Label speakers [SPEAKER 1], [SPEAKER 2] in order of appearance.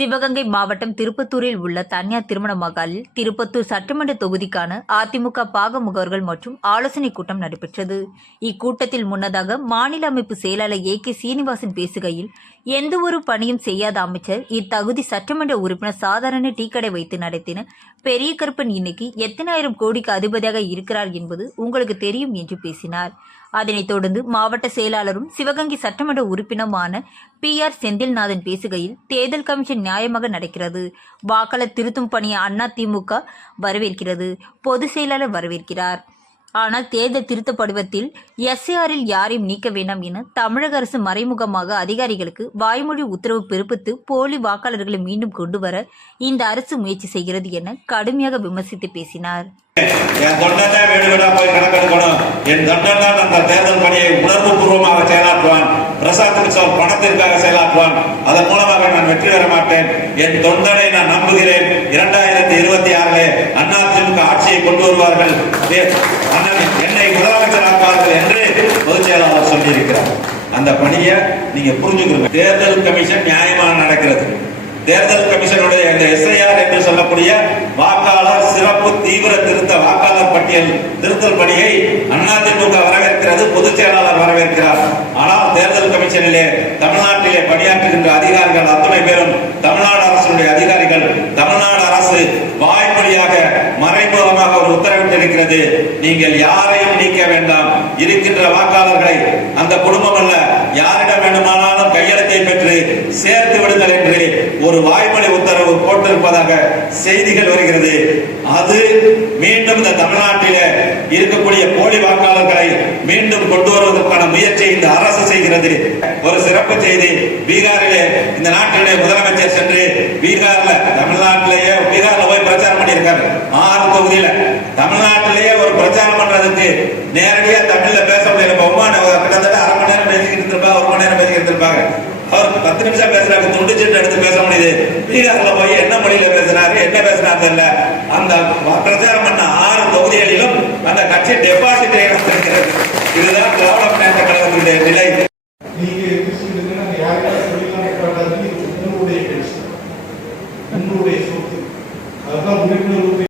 [SPEAKER 1] சிவகங்கை மாவட்டம் திருப்பத்தூரில் உள்ள தனியார் திருமண மகாலில் திருப்பத்தூர் சட்டமன்ற தொகுதிக்கான அதிமுக பாக முகவர்கள் மற்றும் ஆலோசனைக் கூட்டம் நடைபெற்றது. இக்கூட்டத்தில் முன்னதாக மாநில அமைப்பு செயலாளர் ஏ கே சீனிவாசன் பேசுகையில் எந்த ஒரு பணியும் செய்யாத அமைச்சர் இத்தகுதி சட்டமன்ற உறுப்பினர் சாதாரண டீ கடை வைத்து நடத்தின பெரிய கருப்பன் இன்னைக்கு எத்தனாயிரம் கோடிக்கு அதிபதியாக இருக்கிறார் என்பது உங்களுக்கு தெரியும் என்று பேசினார். அதனைத் தொடர்ந்து மாவட்ட செயலாளரும் சிவகங்கை சட்டமன்ற உறுப்பினருமான பி ஆர் செந்தில்நாதன் பேசுகையில் தேர்தல் கமிஷன் நியாயமாக நடக்கிறது. வாக்காளர் திருத்தும் பணியை அண்ணா திமுக வரவேற்கிறது. பொதுச் செயலாளர் வரவேற்கிறார். ஆனால் தேர்தல் திருத்த படிவத்தில் எஸ்ஏஆரில் யாரையும் நீக்க வேண்டாம் என தமிழக அரசு மறைமுகமாக அதிகாரிகளுக்கு வாய்மொழி உத்தரவு பிறப்பித்து போலி வாக்காளர்களை மீண்டும் கொண்டு வர இந்த அரசு முயற்சி செய்கிறது என கடுமையாக விமர்சித்து பேசினார்.
[SPEAKER 2] பணத்திற்காக செயலாற்றுவான். அதன் மூலமாக நான் வெற்றி பெற மாட்டேன். என் தொண்டனை நான் நம்புகிறேன். இரண்டாயிரத்தி இருபத்தி ஆறிலே கொண்டு வருவார்கள். என்னை முதலமைச்சர் ஆக்குவார்கள் என்று பொதுச் செயலாளர் சொல்லியிருக்கிறார். அந்த பணியை நீங்க புரிஞ்சுக்கணும் தேர்தல் கமிஷன் நியாயமாக நடக்கிறது. தேர்தல் கமிஷனுடைய இந்த எஸ்ஐஆர் என்று சொல்லக்கூடிய வாக்காளர் சிறப்பு தீவிர திருத்த வாக்காளர் பட்டியல் திருத்தல் பணியை அதிமுக வரவேற்கிறது பொதுச் செயலாளர் வரவேற்கிறார். ஆனால் தேர்தல் கமிஷனிலே தமிழ்நாட்டிலே பணியாற்றுகின்ற அதிகாரிகள் அத்தனை பேரும் தமிழ்நாடு அரசுடைய அதிகாரிகள் தமிழ்நாடு அரசு வாய்மொழியாக இருக்கிறது. நீங்கள் யாரையும் நீக்க வேண்டாம். இருக்கின்ற வாக்காளர்களை அந்த குடும்பம் அல்ல யாரிடம் வேண்டுமானாலும் கையெழுத்தை பெற்று சேர்த்து விடுங்கள் என்று ஒரு வாய்மொழி உத்தரவு போட்டிருப்பதாக செய்திகள் வருகிறது. அது மீண்டும் இந்த தமிழ்நாட்டில இருக்கக்கூடிய போலி வாக்காளர்களை மீண்டும் கொண்டு வருவதற்கான முயற்சியை இந்த அரசு செய்கிறது. ஒரு சிறப்பு செய்தி பீகாரிலே இந்த நாட்டினுடைய முதலமைச்சர் சென்று பீகார்ல தமிழ்நாட்டிலேயே பீகார்ல போய் பிரச்சாரம் பண்ணியிருக்காரு. ஆறு தொகுதியில. நேரடியாக தமிழ்ல பேச முடியல. அம்மா கிட்டத்தட்ட அரை மணி நேரம் பேசிக்கிட்டு இருந்திருப்பா ஒரு மணி நேரம் பேசிக்கிட்டு இருப்பாங்க அவர் பத்து நிமிஷம் பேசுறாங்க துண்டு சீட்டு எடுத்து பேச முடியுது. பீகார்ல போய் என்ன மொழியில பேசுறாரு என்ன பேசுறாரு தெரியல. அந்த பிரச்சாரம் பண்ண ஆறு தொகுதிகளிலும் அந்த கட்சி டெபாசிட் இதுதான் திராவிட முன்னேற்ற கழகத்தினுடைய நிலை. உங்களுடைய சொத்து. அதுதான் உறுப்பினர்